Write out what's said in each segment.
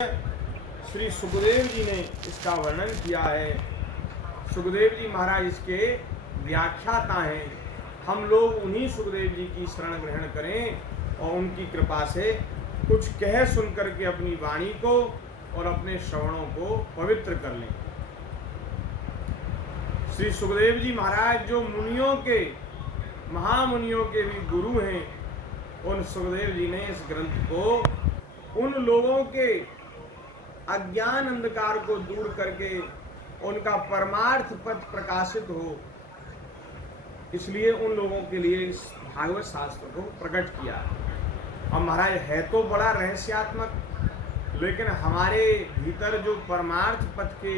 श्री सुखदेव जी ने इसका वर्णन किया है। सुखदेव जी महाराज इसके व्याख्याता हैं। हम लोग उन्हीं सुखदेव जी की शरण ग्रहण करें और उनकी कृपा से कुछ कह सुन करके अपनी वाणी को और अपने श्रवणों को पवित्र कर लें। श्री सुखदेव जी महाराज जो मुनियों के महामुनियों के भी गुरु हैं, उन सुखदेव जी ने इस ग्रंथ को उन लोगों के अज्ञान अंधकार को दूर करके उनका परमार्थ पथ प्रकाशित हो, इसलिए उन लोगों के लिए इस भागवत शास्त्र को प्रकट किया। अब महाराज है तो बड़ा रहस्यात्मक, लेकिन हमारे भीतर जो परमार्थ पथ के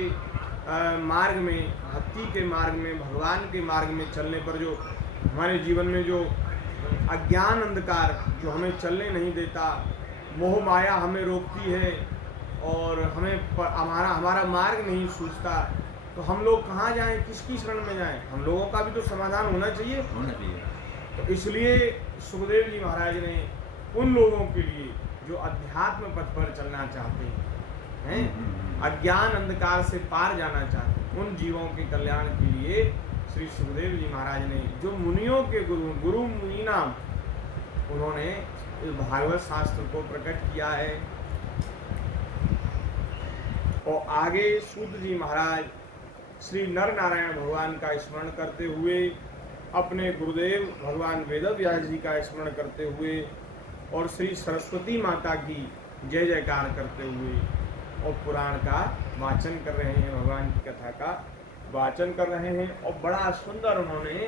मार्ग में, भक्ति के मार्ग में, भगवान के मार्ग में चलने पर जो हमारे जीवन में जो अज्ञान अंधकार जो हमें चलने नहीं देता, मोह माया हमें रोकती है और हमारा मार्ग नहीं सूझता, तो हम लोग कहाँ जाएं, किसकी शरण में जाएं? हम लोगों का भी तो समाधान होना चाहिए। तो इसलिए सुखदेव जी महाराज ने उन लोगों के लिए जो अध्यात्म पथ पर चलना चाहते हैं, अज्ञान अंधकार से पार जाना चाहते हैं, उन जीवों के कल्याण के लिए श्री सुखदेव जी महाराज ने जो मुनियों के गुरु मुनि नाम, उन्होंने भागवत शास्त्र को प्रकट किया है। और आगे सूत जी महाराज श्री नर नारायण भगवान का स्मरण करते हुए, अपने गुरुदेव भगवान वेदव्यास जी का स्मरण करते हुए और श्री सरस्वती माता की जय जयकार करते हुए और पुराण का वाचन कर रहे हैं, भगवान की कथा का वाचन कर रहे हैं। और बड़ा सुंदर उन्होंने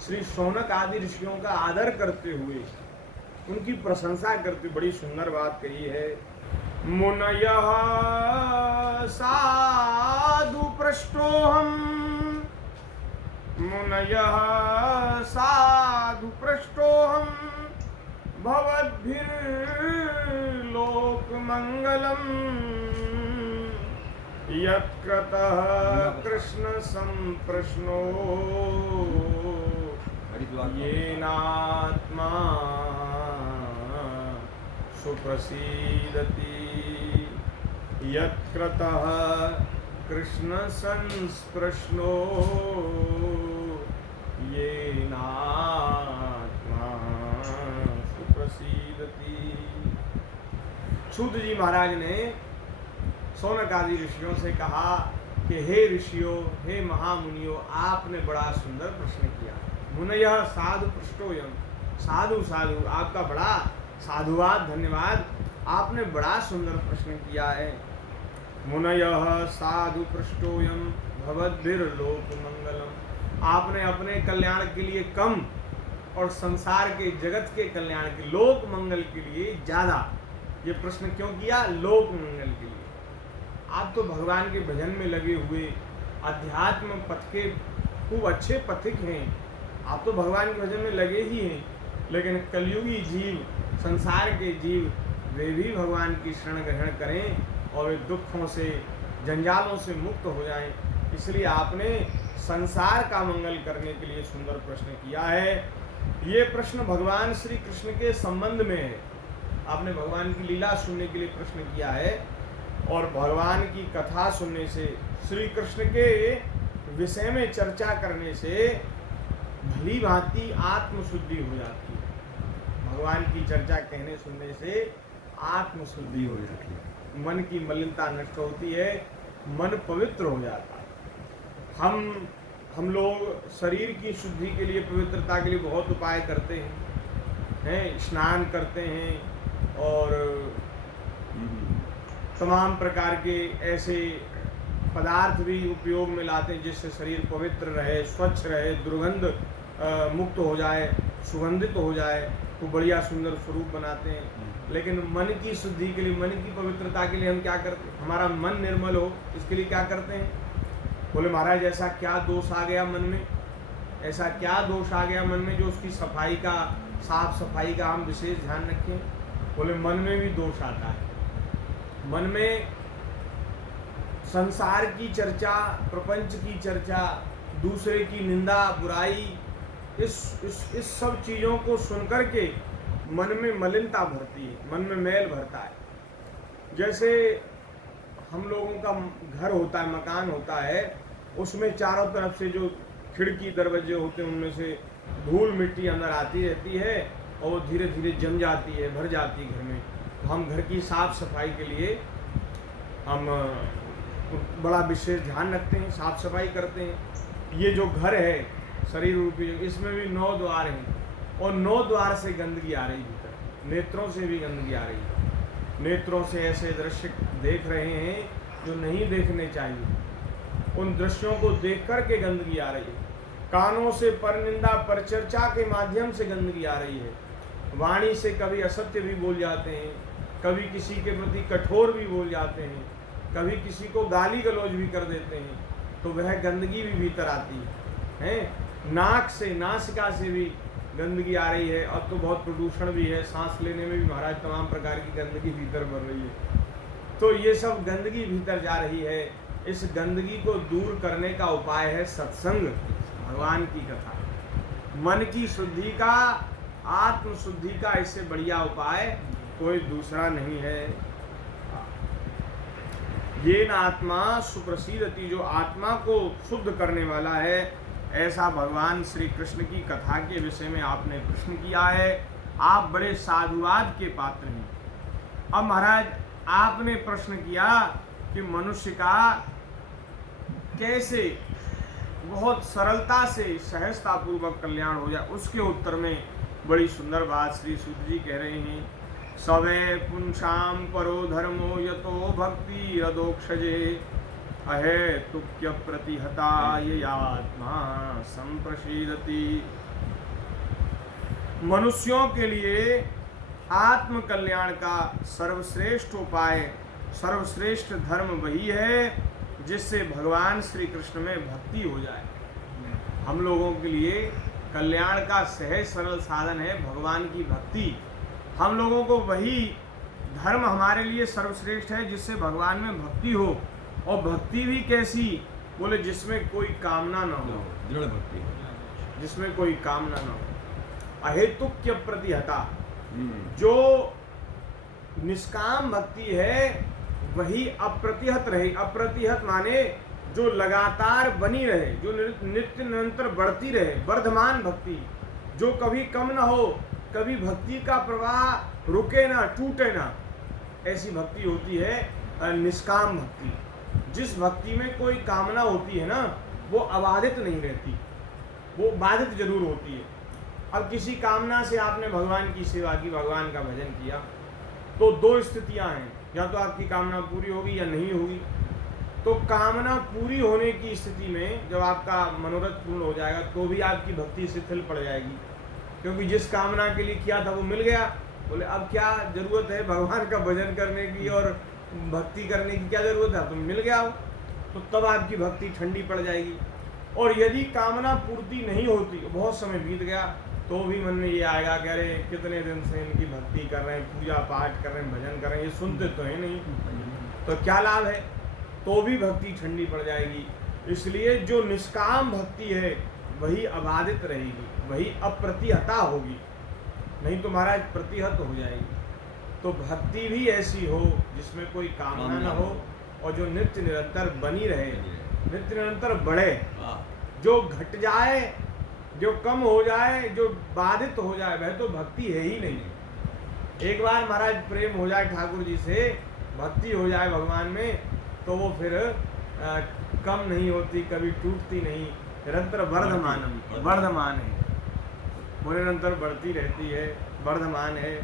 श्री शौनक आदि ऋषियों का आदर करते हुए, उनकी प्रशंसा करते बड़ी सुंदर बात कही है। मुनयः साधु पृष्ठोऽहम्, मुनयः साधु पृष्ठोऽहम्, भवद्भिर्लोकमङ्गलम्, यत्कृतः कृष्ण संप्रश्नो येनात्मा सुप्रसीदति, यत्कृतः कृष्ण संस्पृशनो येनात्मा सुप्रसीदति। सूत जी महाराज ने शौनक आदि ऋषियों से कहा कि हे ऋषियों, हे महामुनियों, आपने बड़ा सुंदर प्रश्न किया। मुनयः साधु पृष्ठोऽयम्, साधु साधु, आपका बड़ा साधुवाद, धन्यवाद, आपने बड़ा सुंदर प्रश्न किया है। मुनयः साधु पृष्ठोऽयम् भवद्भिर्लोकमंगलम्, आपने अपने कल्याण के लिए कम और संसार के जगत के कल्याण के लोक मंगल के लिए ज्यादा ये प्रश्न क्यों किया? लोक मंगल के लिए। आप तो भगवान के भजन में लगे हुए अध्यात्म पथ के खूब अच्छे पथिक हैं, आप तो भगवान के भजन में लगे ही हैं, लेकिन कलयुगी जीव, संसार के जीव, वे भी भगवान की शरण ग्रहण करें और वे दुखों से, जंजालों से मुक्त हो जाएं। इसलिए आपने संसार का मंगल करने के लिए सुंदर प्रश्न किया है। ये प्रश्न भगवान श्री कृष्ण के संबंध में है। आपने भगवान की लीला सुनने के लिए प्रश्न किया है और भगवान की कथा सुनने से, श्री कृष्ण के विषय में चर्चा करने से भली भांति आत्मशुद्धि हो जाती है। भगवान की चर्चा कहने सुनने से आत्मशुद्धि हो जाती है, मन की मलिनता नष्ट होती है, मन पवित्र हो जाता है। हम लोग शरीर की शुद्धि के लिए, पवित्रता के लिए बहुत उपाय करते हैं, स्नान करते हैं और तमाम प्रकार के ऐसे पदार्थ भी उपयोग में लाते हैं जिससे शरीर पवित्र रहे, स्वच्छ रहे, दुर्गंध मुक्त हो जाए, सुगंधित हो जाए, तो बढ़िया सुंदर स्वरूप बनाते हैं। लेकिन मन की शुद्धि के लिए, मन की पवित्रता के लिए हम क्या करते हैं? हमारा मन निर्मल हो, इसके लिए क्या करते हैं? बोले महाराज, ऐसा क्या दोष आ गया मन में, ऐसा क्या दोष आ गया मन में जो उसकी सफाई का, साफ सफाई का हम विशेष ध्यान रखें? बोले मन में भी दोष आता है। मन में संसार की चर्चा, प्रपंच की चर्चा, दूसरे की निंदा, बुराई, इस सब चीज़ों को सुनकर के मन में मलिनता भरती है, मन में मैल भरता है। जैसे हम लोगों का घर होता है, मकान होता है, उसमें चारों तरफ से जो खिड़की दरवाजे होते हैं उनमें से धूल मिट्टी अंदर आती रहती है और धीरे धीरे जम जाती है, भर जाती है घर में। तो हम घर की साफ सफाई के लिए हम बड़ा विशेष ध्यान रखते हैं, साफ सफाई करते हैं। ये जो घर है शरीर रूपी, इसमें भी 9 द्वार हैं और 9 द्वार से गंदगी आ रही भीतर, नेत्रों से भी गंदगी आ रही है। नेत्रों से ऐसे दृश्य देख रहे हैं जो नहीं देखने चाहिए, उन दृश्यों को देख कर के गंदगी आ रही है। कानों से परनिंदा परचर्चा के माध्यम से गंदगी आ रही है। वाणी से कभी असत्य भी बोल जाते हैं, कभी किसी के प्रति कठोर भी बोल जाते हैं, कभी किसी को गाली गलौज भी कर देते हैं, तो वह गंदगी भी भीतर आती है। नाक से, नासिका से भी गंदगी आ रही है। अब तो बहुत प्रदूषण भी है, सांस लेने में भी महाराज तमाम प्रकार की गंदगी भीतर बढ़ रही है। तो ये सब गंदगी भीतर जा रही है। इस गंदगी को दूर करने का उपाय है सत्संग, भगवान की कथा। मन की शुद्धि का, आत्म शुद्धि का इससे बढ़िया उपाय कोई दूसरा नहीं है। ये न आत्मा सुप्रसिद्धति, जो आत्मा को शुद्ध करने वाला है, ऐसा भगवान श्री कृष्ण की कथा के विषय में आपने प्रश्न किया है। आप बड़े साधुवाद के पात्र हैं। अब महाराज आपने प्रश्न किया कि मनुष्य का कैसे बहुत सरलता से सहजता पूर्वक कल्याण हो जाए, उसके उत्तर में बड़ी सुंदर बात श्री सूत जी कह रहे हैं। सवे पुंसाम परो धर्मो यतो भक्ति रदोक्षजे अहेतुक्य प्रतिहता ये आत्मा संप्रसीदति। मनुष्यों के लिए आत्म कल्याण का सर्वश्रेष्ठ उपाय, सर्वश्रेष्ठ धर्म वही है जिससे भगवान श्री कृष्ण में भक्ति हो जाए। हम लोगों के लिए कल्याण का सहज सरल साधन है भगवान की भक्ति। हम लोगों को वही धर्म हमारे लिए सर्वश्रेष्ठ है जिससे भगवान में भक्ति हो। और भक्ति भी कैसी, बोले जिसमें कोई कामना न हो, दृढ़ भक्ति, जिसमें कोई कामना न हो। अहेतुक्य प्रतिहता, जो निष्काम भक्ति है वही अप्रतिहत रहे। अप्रतिहत माने जो लगातार बनी रहे, जो नित्य निरंतर बढ़ती रहे, वर्धमान भक्ति, जो कभी कम न हो, कभी भक्ति का प्रवाह रुके ना, टूटे ना, ऐसी भक्ति होती है निष्काम भक्ति। जिस भक्ति में कोई कामना होती है ना, वो अबाधित नहीं रहती, वो बाधित जरूर होती है। अब किसी कामना से आपने भगवान की सेवा की, भगवान का भजन किया, तो 2 स्थितियां हैं, या तो आपकी कामना पूरी होगी या नहीं होगी। तो कामना पूरी होने की स्थिति में जब आपका मनोरथ पूर्ण हो जाएगा तो भी आपकी भक्ति शिथिल पड़ जाएगी, क्योंकि जिस कामना के लिए किया था वो मिल गया। बोले अब क्या जरूरत है भगवान का भजन करने की और भक्ति करने की, क्या जरूरत है, तो मिल गया हो, तो तब आपकी भक्ति ठंडी पड़ जाएगी। और यदि कामना पूर्ति नहीं होती, बहुत समय बीत गया, तो भी मन में ये आएगा कि अरे कितने दिन से इनकी भक्ति कर रहे हैं, पूजा पाठ कर रहे हैं, भजन कर रहे हैं, ये सुनते तो है नहीं, तो क्या लाभ है, तो भी भक्ति ठंडी पड़ जाएगी। इसलिए जो निष्काम भक्ति है वही अबाधित रहेगी, वही अप्रतिहता होगी, नहीं तो महाराज प्रतिहत हो जाएगी। तो भक्ति भी ऐसी हो जिसमें कोई कामना न हो और जो नित्य निरंतर बनी रहे, नित्य निरंतर बढ़े। जो घट जाए, जो कम हो जाए, जो बाधित हो जाए, वह तो भक्ति है ही नहीं। एक बार महाराज प्रेम हो जाए ठाकुर जी से, भक्ति हो जाए भगवान में, तो वो फिर कम नहीं होती, कभी टूटती नहीं, निरंतर वर्धमान है, वो निरंतर बढ़ती रहती है, वर्धमान है।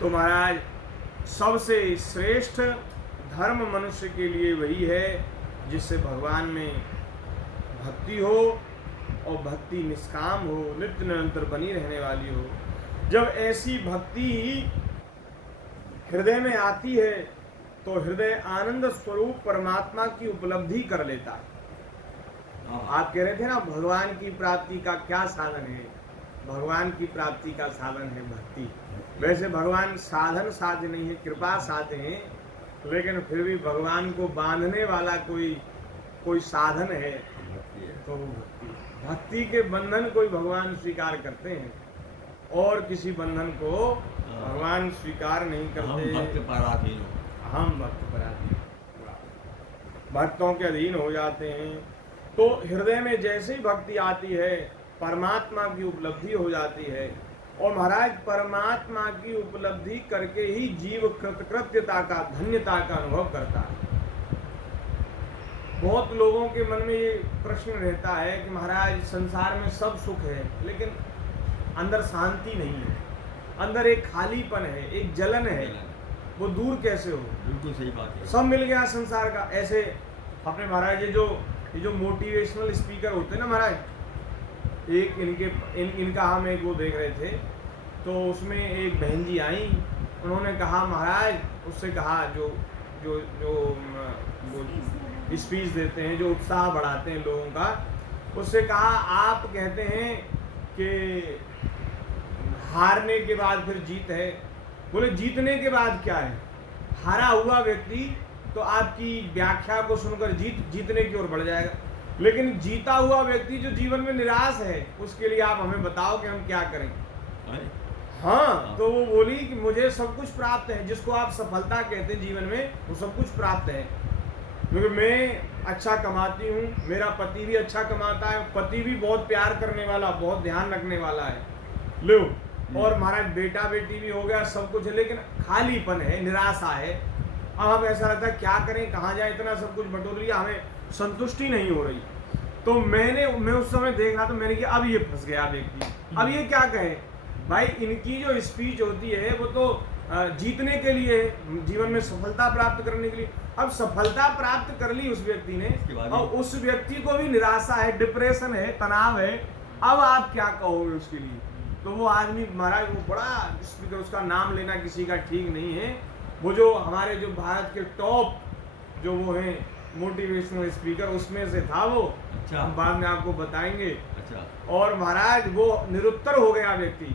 तो महाराज सबसे श्रेष्ठ धर्म मनुष्य के लिए वही है जिससे भगवान में भक्ति हो और भक्ति निष्काम हो, नित्य निरंतर बनी रहने वाली हो। जब ऐसी भक्ति हृदय में आती है तो हृदय आनंद स्वरूप परमात्मा की उपलब्धि कर लेता है। आप कह रहे थे ना भगवान की प्राप्ति का क्या साधन है, भगवान की प्राप्ति का साधन है भक्ति। वैसे भगवान साधन साध्य नहीं है, कृपा साध्य है, लेकिन फिर भी भगवान को बांधने वाला कोई साधन है तो भक्ति। भक्ति के बंधन कोई भगवान स्वीकार करते हैं और किसी बंधन को भगवान स्वीकार नहीं करते। हम भक्त पराधीन हो, हम भक्त पराधीन, भक्तों के अधीन हो जाते हैं। तो हृदय में जैसे ही भक्ति आती है परमात्मा की उपलब्धि हो जाती है। और महाराज परमात्मा की उपलब्धि करके ही जीव कृतकृत्यता का, धन्यता का अनुभव करता है। बहुत लोगों के मन में ये प्रश्न रहता है कि महाराज संसार में सब सुख है लेकिन अंदर शांति नहीं है, अंदर एक खालीपन है, एक जलन है, वो दूर कैसे हो? बिल्कुल सही बात है। सब मिल गया संसार का। ऐसे अपने महाराज ये जो मोटिवेशनल स्पीकर होते हैं ना महाराज, एक इनका हम एक वो देख रहे थे, तो उसमें एक बहन जी आई, उन्होंने कहा महाराज, उससे कहा जो जो जो वो स्पीच देते हैं, जो उत्साह बढ़ाते हैं लोगों का, उससे कहा आप कहते हैं कि हारने के बाद फिर जीत है। बोले जीतने के बाद क्या है? हारा हुआ व्यक्ति तो आपकी व्याख्या को सुनकर जीतने की ओर बढ़ जाएगा, लेकिन जीता हुआ व्यक्ति जो जीवन में निराश है, उसके लिए आप हमें बताओ कि हम क्या करें। हाँ, तो वो बोली कि मुझे सब कुछ प्राप्त है, जिसको आप सफलता कहते हैं जीवन में, वो सब कुछ प्राप्त है, क्योंकि मैं अच्छा कमाती हूँ, मेरा पति भी अच्छा कमाता है, पति भी बहुत प्यार करने वाला, बहुत ध्यान रखने वाला है, लो, और हमारा बेटा बेटी भी हो गया, सब कुछ है, लेकिन खालीपन है, निराशा है। अब हम ऐसा रहता है क्या करें, कहाँ जाए, इतना सब कुछ बटोर लिया, हमें संतुष्टि नहीं हो रही। तो मैं उस समय देख रहा, तो मैंने कहा अब ये फंस गया व्यक्ति, अब ये क्या कहे भाई। इनकी जो स्पीच होती है वो तो जीतने के लिए, जीवन में सफलता प्राप्त करने के लिए। अब सफलता प्राप्त कर ली उस व्यक्ति ने, और उस व्यक्ति को भी निराशा है, डिप्रेशन है, तनाव है, अब आप क्या कहोगे उसके लिए? तो वो आदमी महाराज, वो बड़ा स्पीकर, उसका नाम लेना किसी का ठीक नहीं है, वो जो हमारे जो भारत के टॉप जो वो हैं मोटिवेशनल स्पीकर, उसमें से था वो। अच्छा। हम बाद में आपको बताएंगे। अच्छा। और महाराज वो निरुत्तर हो गया व्यक्ति,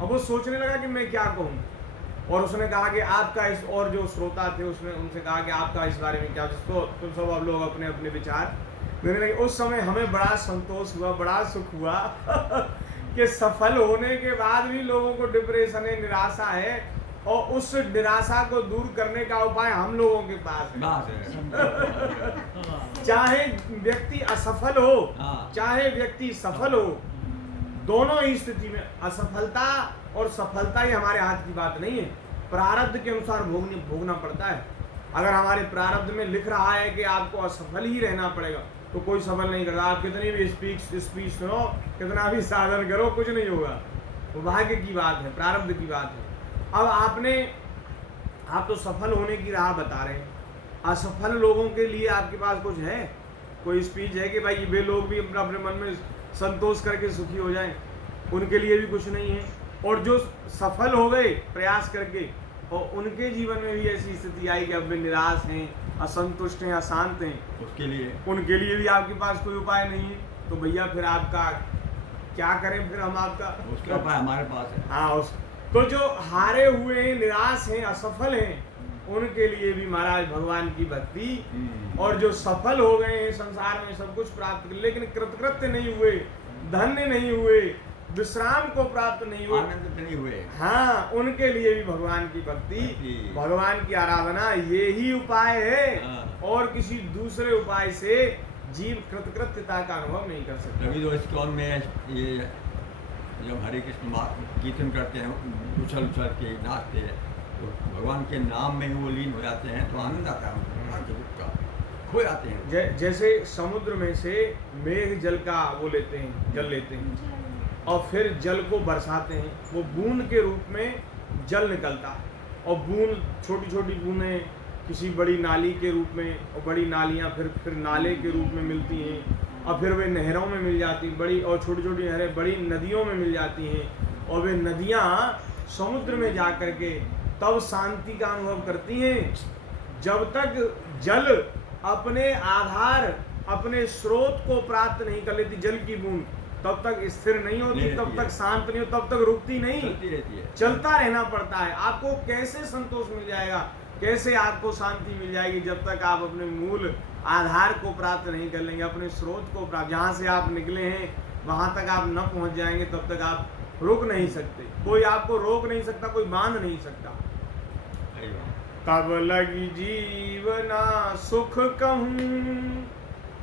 अब वो सोचने लगा कि मैं क्या कहूँ। और उसने कहा कि आपका इस, और जो श्रोता थे उसने उनसे कहा कि आपका इस बारे में क्या, तो तुम सब आप लोग अपने अपने विचार देने लगे। उस समय हमें बड़ा संतोष हुआ, बड़ा सुख हुआ कि सफल होने के बाद भी लोगों को डिप्रेशन है, निराशा है, और उस निराशा को दूर करने का उपाय हम लोगों के पास है। चाहे व्यक्ति असफल हो, चाहे व्यक्ति सफल हो, दोनों ही स्थिति में असफलता और सफलता ही हमारे हाथ की बात नहीं है, प्रारब्ध के अनुसार भोगना पड़ता है। अगर हमारे प्रारब्ध में लिख रहा है कि आपको असफल ही रहना पड़ेगा, तो कोई सफल नहीं करता। आप कितनी भी स्पीच सुनो, कितना भी साधन करो, कुछ नहीं होगा। वो भाग्य की बात है, प्रारब्ध की बात है। अब आप तो सफल होने की राह बता रहे हैं, असफल लोगों के लिए आपके पास कुछ है? कोई स्पीच है कि भाई वे लोग भी अपने मन में संतोष करके सुखी हो जाएं? उनके लिए भी कुछ नहीं है। और जो सफल हो गए प्रयास करके, और उनके जीवन में भी ऐसी स्थिति आई कि अब वे निराश हैं, असंतुष्ट हैं, अशांत हैं, उनके लिए भी आपके पास कोई उपाय नहीं है। तो भैया फिर आपका क्या करें? फिर हम आपका उसका उपाय हमारे पास है। हाँ, तो जो हारे हुए हैं, निराश हैं, असफल हैं, उनके लिए भी महाराज भगवान की भक्ति। और जो सफल हो गए हैं संसार में, सब कुछ प्राप्त कर, लेकिन कृतकृत्य नहीं हुए, धन्य नहीं हुए, विश्राम को प्राप्त नहीं हुए, आनंद नहीं हुए, हाँ, उनके लिए भी भगवान की भक्ति, भगवान की आराधना, ये ही उपाय है। और किसी दूसरे उपाय से जीव कृतकृत्यता का अनुभव नहीं कर सकता। तभी तो इस्कॉन में ये जब हरे कृष्ण कीर्तन करते हैं, उछल उछल के नाचते हैं, तो भगवान के नाम में वो लीन हो जाते हैं, तो आनंद आता है, खो जाते हैं। जैसे समुद्र में से मेघ जल का वो लेते हैं, जल लेते हैं, और फिर जल को बरसाते हैं, वो बूंद के रूप में जल निकलता है, और बूंद, छोटी छोटी बूंदें किसी बड़ी नाली के रूप में, और बड़ी नालियाँ फिर नाले के रूप में मिलती हैं, और फिर वे नहरों में मिल जाती हैं बड़ी, और छोटी छोटी नहरें बड़ी नदियों में मिल जाती हैं, और वे नदियाँ समुद्र में जा कर के तब शांति का अनुभव करती हैं। जब तक जल अपने आधार, अपने स्रोत को प्राप्त नहीं कर लेती, जल की बूंद तब तक स्थिर नहीं होती, तब तक शांत नहीं होती, तब तक रुकती नहीं, चलता रहना पड़ता है। आपको कैसे संतोष मिल जाएगा, कैसे आपको शांति मिल जाएगी, जब तक आप अपने मूल आधार को प्राप्त नहीं कर लेंगे, अपने स्रोत को प्राप्त, जहाँ से आप निकले हैं वहाँ तक आप न पहुँच जाएंगे, तब तक आप रोक नहीं सकते, कोई आपको रोक नहीं सकता, कोई बांध नहीं सकता। सही बात। तब लगी जीवना सुख कहूँ,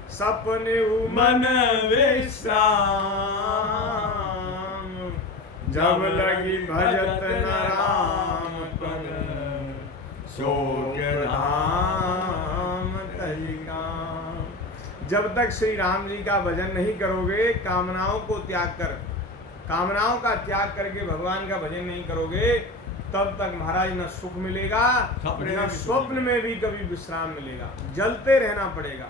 सपने मन विश्राम, जब लगी भजत न राम तन, शोक धाम तहि काम। जब तक श्री राम जी का भजन नहीं करोगे, कामनाओं को त्याग कर, कामनाओं का त्याग करके भगवान का भजन नहीं करोगे, तब तक महाराज न सुख मिलेगा, न स्वप्न में भी कभी विश्राम मिलेगा, जलते रहना पड़ेगा।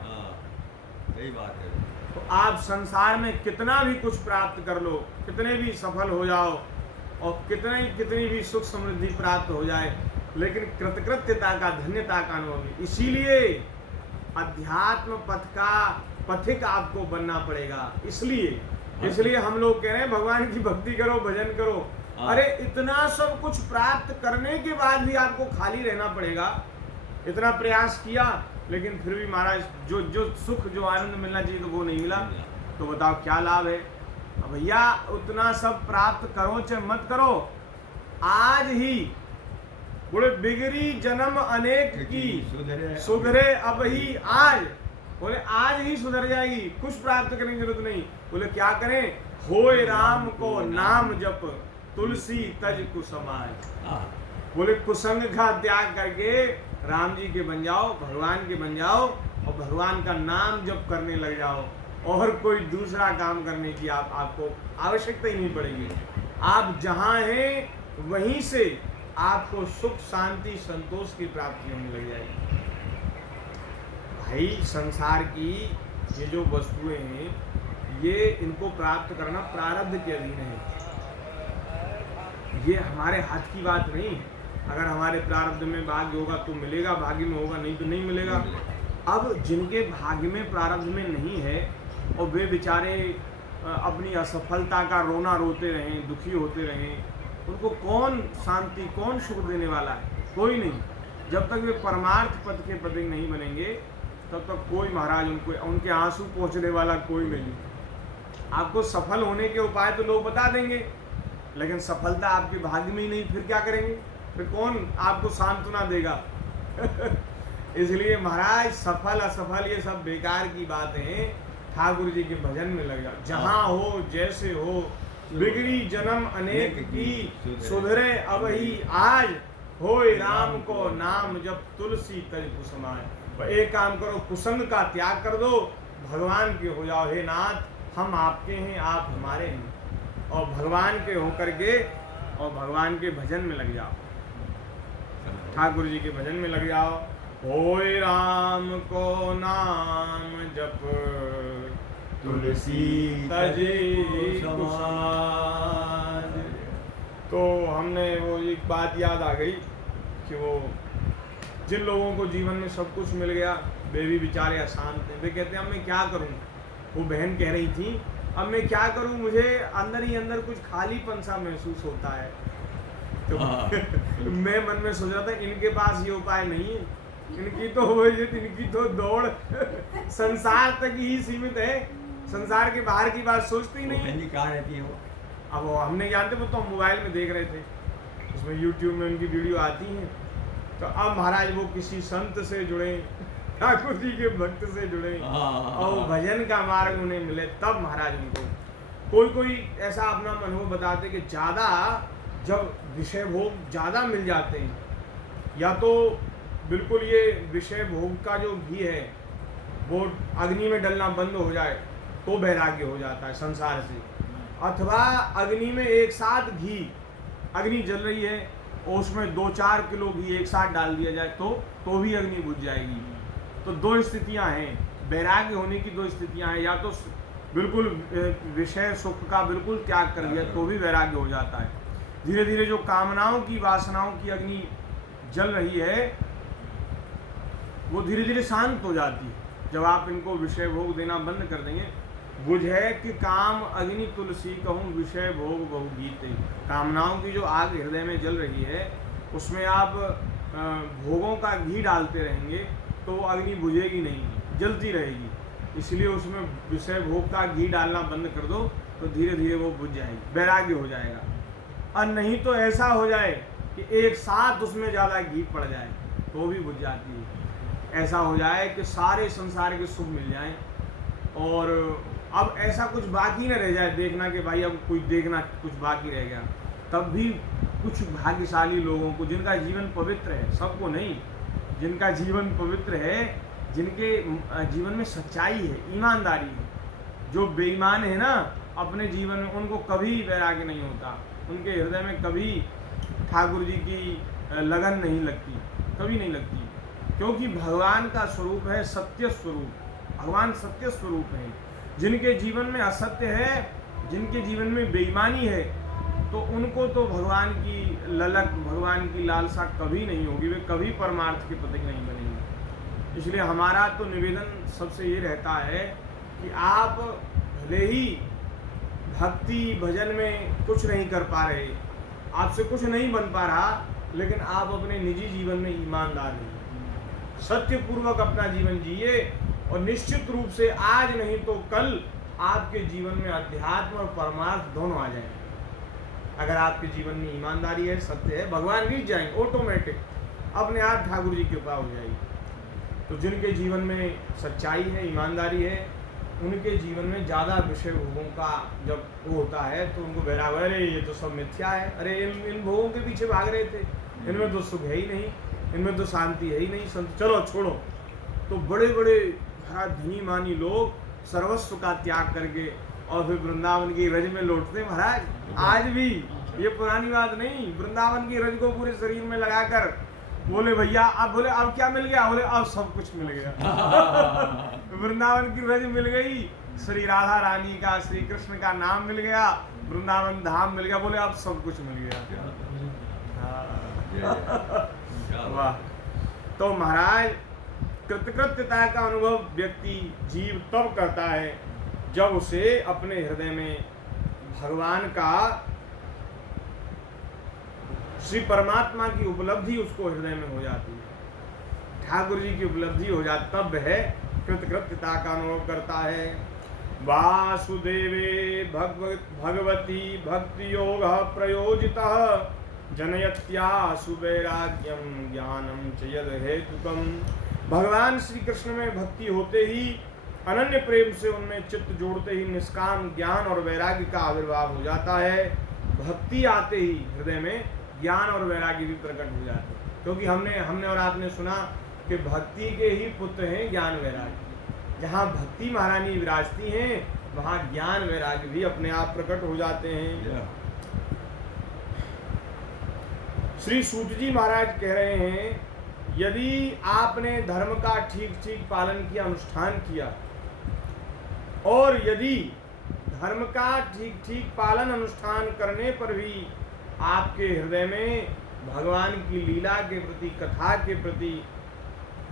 सही बात है। तो आप संसार में कितना भी कुछ प्राप्त कर लो, कितने भी सफल हो जाओ और कितनी भी सुख समृद्धि प्राप्त हो जाए, लेकिन कृतकृत्यता का, धन्यता का अनुभव नहीं। इसीलिए अध्यात्म पथ का पथिक आपको बनना पड़ेगा। इसलिए हम लोग कह रहे हैं भगवान की भक्ति करो, भजन करो। अरे इतना सब कुछ प्राप्त करने के बाद भी आपको खाली रहना पड़ेगा। इतना प्रयास किया लेकिन फिर भी महाराज जो सुख, जो आनंद मिलना चाहिए तो वो नहीं मिला, तो बताओ क्या लाभ है। अब भैया उतना सब प्राप्त करो चाहे मत करो, आज ही बोले बिगड़ी जन्म अनेक की, सुधरे अब ही आज, बोले आज ही सुधर जाएगी, कुछ प्राप्त करने की जरूरत नहीं। बोले क्या करें, होए राम को नाम जप, तुलसी तज कुसुमाय। बोले कुसंग का त्याग करके राम जी के बन जाओ, भगवान के बन जाओ और भगवान का नाम जप करने लग जाओ, और कोई दूसरा काम करने की आपको आवश्यकता ही नहीं पड़ेगी। आप जहाँ हैं वहीं से आपको सुख, शांति, संतोष की प्राप्ति होने लग जाएगी। भाई संसार की ये जो वस्तुएं हैं, ये इनको प्राप्त करना प्रारब्ध के अधीन है। ये हमारे हाथ की बात नहीं है। अगर हमारे प्रारब्ध में भाग्य होगा तो मिलेगा, भाग्य में होगा नहीं तो नहीं मिलेगा। अब जिनके भाग्य में, प्रारब्ध में नहीं है और वे बेचारे अपनी असफलता का रोना रोते रहें, दुखी होते रहें, उनको कौन शांति, कौन सुख देने वाला है? कोई नहीं। जब तक वे परमार्थ पद के पथिक नहीं बनेंगे तब तक कोई महाराज उनके आंसू पहुँचने वाला कोई नहीं। आपको सफल होने के उपाय तो लोग बता देंगे, लेकिन सफलता आपके भाग्य में ही नहीं, फिर क्या करेंगे? फिर कौन आपको सांत्वना देगा? इसलिए महाराज सफल असफल ये सब बेकार की बातें हैं। ठाकुर जी के भजन में लग जाओ, जहाँ हो जैसे हो, बिगड़ी जन्म अनेक की, सुधरे अब ही आज, होए राम को नाम जब, तुलसी तज कुसुमाय। एक काम करो, कुसंग का त्याग कर दो, भगवान के हो जाओ। हे नाथ, हम आपके हैं, आप हमारे हैं, और भगवान के होकर के और भगवान के भजन में लग जाओ, ठाकुर जी के भजन में लग जाओ। होए राम को नाम जप, तुलसी तज कुसुमाय। तो हमने वो एक बात याद आ गई कि वो जिन लोगों को जीवन में सब कुछ मिल गया, वे भी बेचारे अशांत हैं। वे कहते हैं अब मैं क्या करूं। वो बहन कह रही थी अब मैं क्या करूं, मुझे अंदर ही अंदर कुछ खालीपन सा महसूस होता है। तो मैं मन में सोच रहा था इनके पास ये उपाय नहीं है, इनकी तो दौड़ संसार तक ही सीमित है, संसार के बाहर की बात सोचती ही नहीं। कहाँ रहती है वो? अब वो हमने जानते, वो तो मोबाइल में देख रहे थे, उसमें यूट्यूब में उनकी वीडियो आती हैं। तो अब महाराज वो किसी संत से जुड़े, ठाकुर जी के भक्त से जुड़े और भजन का मार्ग उन्हें मिले, तब महाराज उनको कोई ऐसा अपना अनुभव बताते कि ज़्यादा जब विषय भोग ज़्यादा मिल जाते हैं, या तो बिल्कुल ये विषय भोग का जो घी है वो अग्नि में डलना बंद हो जाए तो वैराग्य हो जाता है संसार से, अथवा अग्नि में एक साथ घी, अग्नि जल रही है और उसमें 2-4 किलो घी एक साथ डाल दिया जाए तो भी अग्नि बुझ जाएगी। तो दो स्थितियां हैं, वैराग्य होने की दो स्थितियां हैं, या तो बिल्कुल विषय सुख का बिल्कुल त्याग कर दिया तो भी वैराग्य हो जाता है। धीरे धीरे जो कामनाओं की, वासनाओं की अग्नि जल रही है वो धीरे धीरे शांत हो जाती है जब आप इनको विषय भोग देना बंद कर देंगे। बुझे कि काम अग्नि तुलसी कहूँ, विषय भोग बहु गीते। कामनाओं की जो आग हृदय में जल रही है उसमें आप भोगों का घी डालते रहेंगे तो वो अग्नि बुझेगी नहीं, जलती रहेगी। इसलिए उसमें विषय भोग का घी डालना बंद कर दो तो धीरे धीरे वो बुझ जाएगी, वैराग्य हो जाएगा। और नहीं तो ऐसा हो जाए कि एक साथ उसमें ज़्यादा घी पड़ जाए तो भी बुझ जाती है। ऐसा हो जाए कि सारे संसार के सुख मिल जाएं और अब ऐसा कुछ बाकी न रह जाए देखना कि भाई अब कुछ देखना कुछ बाकी रह गया, तब भी कुछ भाग्यशाली लोगों को जिनका जीवन पवित्र है, सबको नहीं, जिनका जीवन पवित्र है, जिनके जीवन में सच्चाई है, ईमानदारी है, जो बेईमान है ना अपने जीवन में, उनको कभी वैराग्य नहीं होता, उनके हृदय में कभी ठाकुर जी की लगन नहीं लगती, कभी नहीं लगती, क्योंकि भगवान का स्वरूप है सत्य स्वरूप। भगवान सत्य स्वरूप है। जिनके जीवन में असत्य है, जिनके जीवन में बेईमानी है, तो उनको तो भगवान की ललक, भगवान की लालसा कभी नहीं होगी, वे कभी परमार्थ के प्रतीक नहीं बनेंगे। इसलिए हमारा तो निवेदन सबसे ये रहता है कि आप भले ही भक्ति भजन में कुछ नहीं कर पा रहे, आपसे कुछ नहीं बन पा रहा, लेकिन आप अपने निजी जीवन में ईमानदार रहिए, सत्य पूर्वक अपना जीवन जिए और निश्चित रूप से आज नहीं तो कल आपके जीवन में अध्यात्म और परमार्थ दोनों आ जाएंगे। अगर आपके जीवन में ईमानदारी है, सत्य है, भगवान रीझ जाएंगे, ऑटोमेटिक अपने आप ठाकुर जी की कृपा हो जाएगी। तो जिनके जीवन में सच्चाई है, ईमानदारी है, उनके जीवन में ज़्यादा विषय भोगों का जब वो होता है तो उनको वैराग्य, अरे ये तो सब मिथ्या है, अरे इन भोगों के पीछे भाग रहे थे, इनमें तो सुख है ही नहीं, इनमें तो शांति है ही नहीं, चलो छोड़ो। तो बड़े बड़े धनी मानी लोग सर्वस्व का त्याग करके और फिर वृंदावन की रज में लौटते महाराज। आज भी ये पुरानी बात नहीं, वृंदावन की रज को पूरे शरीर में लगाकर बोले भैया, अब बोले अब क्या मिल गया, बोले अब सब कुछ मिल गया। वृंदावन की रज मिल गई, श्री राधा रानी का, श्री कृष्ण का नाम मिल गया, वृंदावन धाम मिल गया, बोले अब सब कुछ मिल गया। वाह। तो महाराज कृतकृत्यता का अनुभव व्यक्ति जीव तब करता है जब उसे अपने हृदय में भगवान का, श्री परमात्मा की उपलब्धि उसको हृदय में हो जाती है, ठाकुर जी की उपलब्धि हो जाती, तब है कृतकृत्यता का अनुभव करता है। वासुदेवे भगवती भक्ति योग प्रयोजितः जनयत्यासु वैराग्यम ज्ञानम च यद हेतुकम। भगवान श्री कृष्ण में भक्ति होते ही, अनन्य प्रेम से उनमें चित्त जोड़ते ही निष्काम ज्ञान और वैराग्य का आविर्भाव हो जाता है। भक्ति आते ही हृदय में ज्ञान और वैराग्य भी प्रकट हो जाते हैं, क्योंकि हमने और आपने सुना कि भक्ति के ही पुत्र हैं ज्ञान वैराग्य। जहाँ भक्ति महारानी विराजती हैं वहाँ ज्ञान वैराग्य भी अपने आप प्रकट हो जाते हैं। श्री सूत जी महाराज कह रहे हैं, यदि आपने धर्म का ठीक ठीक पालन किया, अनुष्ठान किया, और यदि धर्म का ठीक ठीक पालन अनुष्ठान करने पर भी आपके हृदय में भगवान की लीला के प्रति, कथा के प्रति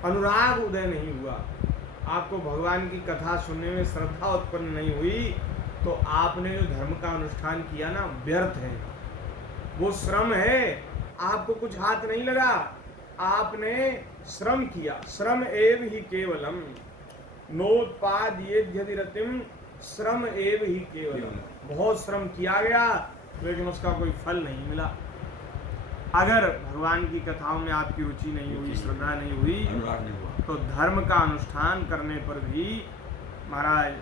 अनुराग उदय नहीं हुआ, आपको भगवान की कथा सुनने में श्रद्धा उत्पन्न नहीं हुई, तो आपने जो धर्म का अनुष्ठान किया ना, व्यर्थ है, वो श्रम है, आपको कुछ हाथ नहीं लगा, आपने श्रम किया। श्रम एव ही केवलम नोत्पाद्येद्यतिरतिम, श्रम एव ही केवलम, बहुत श्रम किया गया लेकिन उसका कोई फल नहीं मिला। अगर भगवान की कथाओं में आपकी रुचि नहीं हुई, श्रद्धा नहीं हुई, तो धर्म का अनुष्ठान करने पर भी महाराज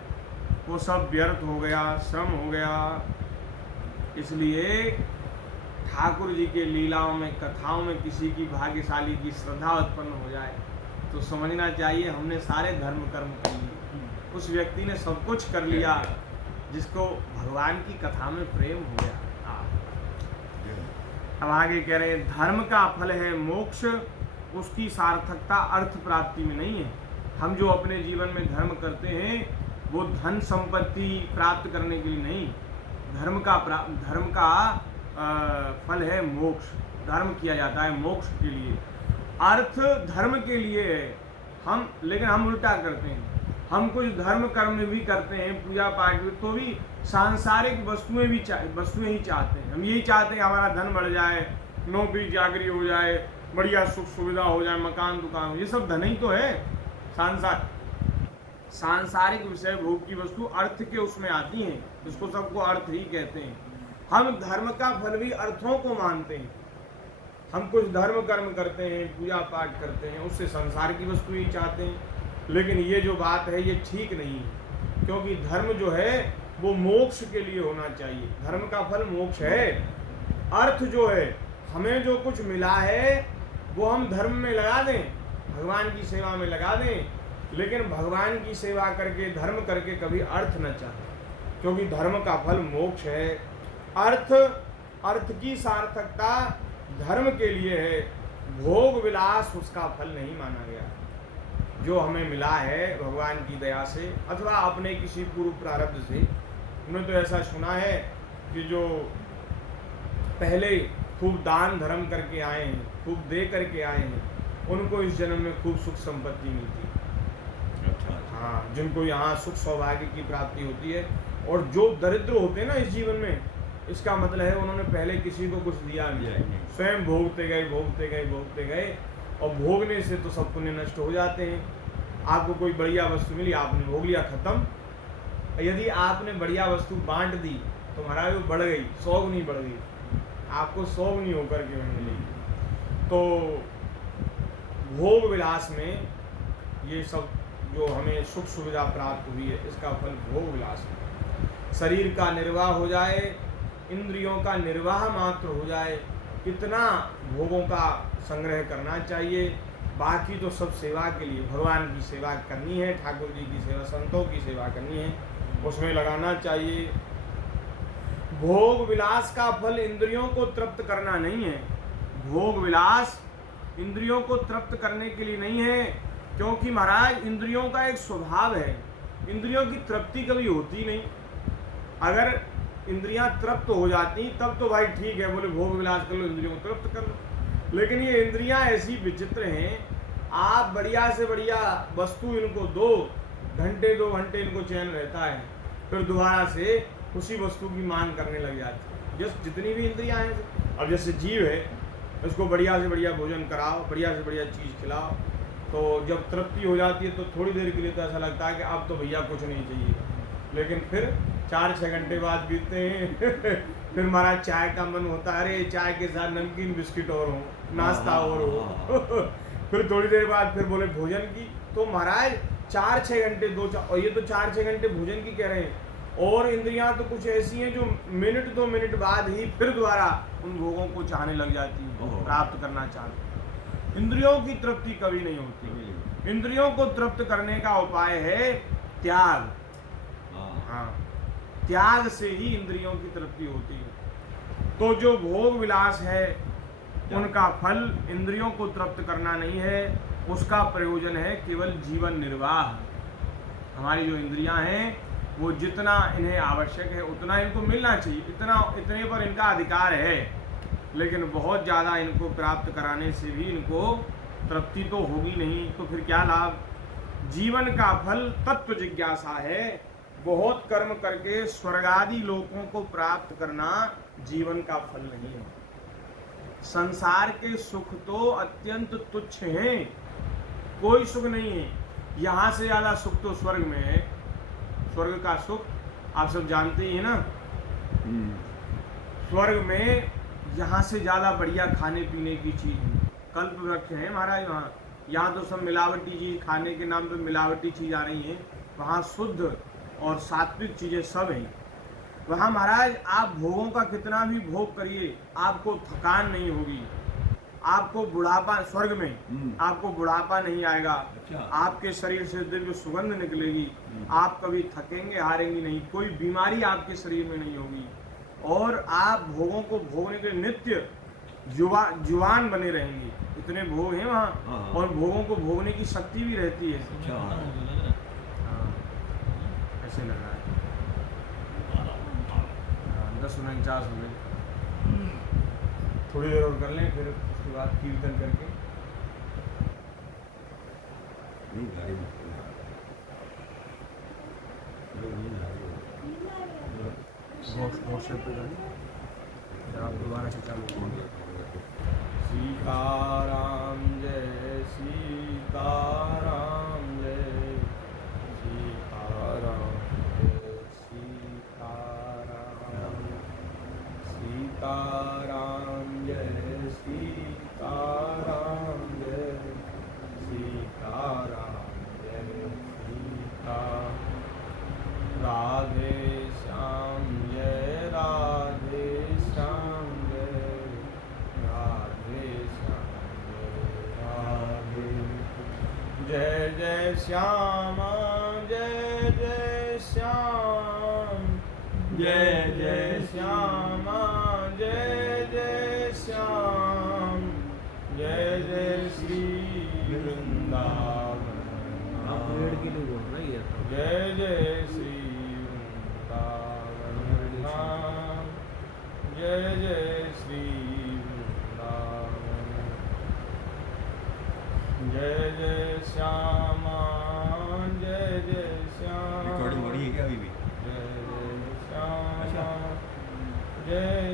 वो सब व्यर्थ हो गया, श्रम हो गया। इसलिए ठाकुर जी के लीलाओं में, कथाओं में किसी की भाग्यशाली की श्रद्धा उत्पन्न हो जाए तो समझना चाहिए हमने सारे धर्म कर्म कर लिए, उस व्यक्ति ने सब कुछ कर लिया जिसको भगवान की कथा में प्रेम हो गया। अब आगे कह रहे हैं, धर्म का फल है मोक्ष, उसकी सार्थकता अर्थ प्राप्ति में नहीं है। हम जो अपने जीवन में धर्म करते हैं वो धन संपत्ति प्राप्त करने के लिए नहीं, धर्म का फल है मोक्ष। धर्म किया जाता है मोक्ष के लिए, अर्थ धर्म के लिए है। लेकिन हम उल्टा करते हैं, हम कुछ धर्म कर्म भी करते हैं, पूजा पाठ भी, तो भी सांसारिक वस्तुएं ही चाहते हैं। हम यही चाहते हैं हमारा धन बढ़ जाए, नौकरी चाकरी हो जाए, बढ़िया सुख सुविधा हो जाए, मकान दुकान हो, ये सब धन ही तो है। सांसारिक विषय भोग की वस्तु अर्थ के उसमें आती हैं, इसको सबको अर्थ ही कहते हैं। हम धर्म का फल भी अर्थों को मानते हैं। हम कुछ धर्म कर्म करते हैं, पूजा पाठ करते हैं, उससे संसार की वस्तु ही चाहते हैं। लेकिन ये जो बात है ये ठीक नहीं है, क्योंकि धर्म जो है वो मोक्ष के लिए होना चाहिए। धर्म का फल मोक्ष है। अर्थ जो है, हमें जो कुछ मिला है वो हम धर्म में लगा दें, भगवान की सेवा में लगा दें, लेकिन भगवान की सेवा करके धर्म करके कभी अर्थ न चाहें, क्योंकि धर्म का फल मोक्ष है। अर्थ की सार्थकता धर्म के लिए है, भोग विलास उसका फल नहीं माना गया। जो हमें मिला है भगवान की दया से अथवा अपने किसी पूर्व प्रारब्ध से, हमने तो ऐसा सुना है कि जो पहले खूब दान धर्म करके आए हैं, खूब दे करके आए हैं, उनको इस जन्म में खूब सुख संपत्ति मिलती। अच्छा। हाँ, जिनको यहाँ सुख सौभाग्य की प्राप्ति होती है। और जो दरिद्र होते हैं ना इस जीवन में, इसका मतलब है उन्होंने पहले किसी को कुछ दिया नहीं, स्वयं भोगते गए भोगते गए भोगते गए, और भोगने से तो सब पुण्य नष्ट हो जाते हैं। आपको कोई बढ़िया वस्तु मिली, आपने भोग लिया, खत्म। यदि आपने बढ़िया वस्तु बांट दी तो महाराज वो बढ़ गई, 100 गुनी बढ़ गई, आपको 100 गुनी होकर के मिलेगी। तो भोग विलास में ये सब जो हमें सुख सुविधा प्राप्त हुई है, इसका फल भोग विलास में शरीर का निर्वाह हो जाए, इंद्रियों का निर्वाह मात्र हो जाए, इतना भोगों का संग्रह करना चाहिए। बाकी तो सब सेवा के लिए, भगवान की सेवा करनी है, ठाकुर जी की सेवा, संतों की सेवा करनी है, उसमें लगाना चाहिए। भोग विलास का फल इंद्रियों को तृप्त करना नहीं है। भोग विलास इंद्रियों को तृप्त करने के लिए नहीं है, क्योंकि महाराज इंद्रियों का एक स्वभाव है, इंद्रियों की तृप्ति कभी होती नहीं। अगर इंद्रियां तृप्त हो जाती तब तो भाई ठीक है, बोले भोग विलास कर लो, इंद्रियों को तृप्त कर लो। लेकिन ये इंद्रियां ऐसी विचित्र हैं, आप बढ़िया से बढ़िया वस्तु इनको दो, घंटे 2 घंटे इनको चैन रहता है, फिर दोबारा से उसी वस्तु की मांग करने लग जाती है। जैसे जितनी भी इंद्रियां हैं, अब जैसे जीव है, उसको बढ़िया से बढ़िया भोजन कराओ, बढ़िया से बढ़िया चीज़ खिलाओ, तो जब तृप्ति हो जाती है तो थोड़ी देर के लिए तो ऐसा लगता है कि अब तो भैया कुछ नहीं चाहिए, लेकिन फिर 4-6 घंटे बाद बीतते हैं फिर हमारा चाय का मन होता है, अरे चाय के साथ नमकीन बिस्किट और हो, नाश्ता और हो फिर थोड़ी देर बाद फिर बोले भोजन की। तो महाराज 4-6 घंटे और ये तो 4-6 घंटे भोजन की कह रहे हैं, और इंद्रियां तो कुछ ऐसी हैं जो मिनट 2 मिनट बाद ही फिर दोबारा उन भोगों को चाहने लग जाती है, प्राप्त करना चाहती। इंद्रियों की तृप्ति कभी नहीं होती। इंद्रियों को तृप्त करने का उपाय है त्याग। हाँ, त्याग से ही इंद्रियों की तृप्ति होती है। तो जो भोग विलास है उनका फल इंद्रियों को तृप्त करना नहीं है, उसका प्रयोजन है केवल जीवन निर्वाह। हमारी जो इंद्रियां हैं वो जितना इन्हें आवश्यक है उतना इनको मिलना चाहिए, इतने पर इनका अधिकार है, लेकिन बहुत ज़्यादा इनको प्राप्त कराने से भी इनको तृप्ति तो होगी नहीं, तो फिर क्या लाभ। जीवन का फल तत्व जिज्ञासा है, बहुत कर्म करके स्वर्गादि लोकों को प्राप्त करना जीवन का फल नहीं है। संसार के सुख तो अत्यंत तुच्छ हैं, कोई सुख नहीं है। यहाँ से ज़्यादा सुख तो स्वर्ग में है। स्वर्ग का सुख आप सब जानते ही है ना। स्वर्ग में यहाँ से ज़्यादा बढ़िया खाने पीने की चीज़ है, कल्प वृक्ष है महाराज वहाँ। यहाँ तो सब मिलावटी चीज़, खाने के नाम पे मिलावटी चीज़ आ रही है, वहाँ शुद्ध और सात्विक चीज़ें सब हैं। वहाँ महाराज आप भोगों का कितना भी भोग करिए, आपको थकान नहीं होगी, आपको बुढ़ापा, स्वर्ग में आपको बुढ़ापा नहीं आएगा। अच्छा। आपके शरीर से दिव्य सुगंध निकलेगी, आप कभी थकेंगे हारेंगे नहीं, कोई बीमारी आपके शरीर में नहीं होगी, और आप भोगों को भोगने के नित्य जुवान बने रहेंगे। इतने भोग हैं वहाँ, और भोगों को भोगने की शक्ति भी रहती है। ऐसे लग रहा है 10:49 हो गए, थोड़ी देर और कर लें, फिर उसके बाद कीर्तन करके व्हाट्सएप पे करें, आप दोबारा से चालू करेंगे। सीताराम जय सीताराम जय जय जय श्यामा जय जय श्याम जय जय श्यामा जय जय श्याम जय जय श्री वृंदावन आप पेड़ के लिए बोल रहे हैं तो जय जय श्री वृंदावन धाम जय जय श्री वृंदावन जय जय श्यामा जय जय श्याम रिकॉर्डिंग हो रही है क्या अभी भी? जय जय श्यामा जय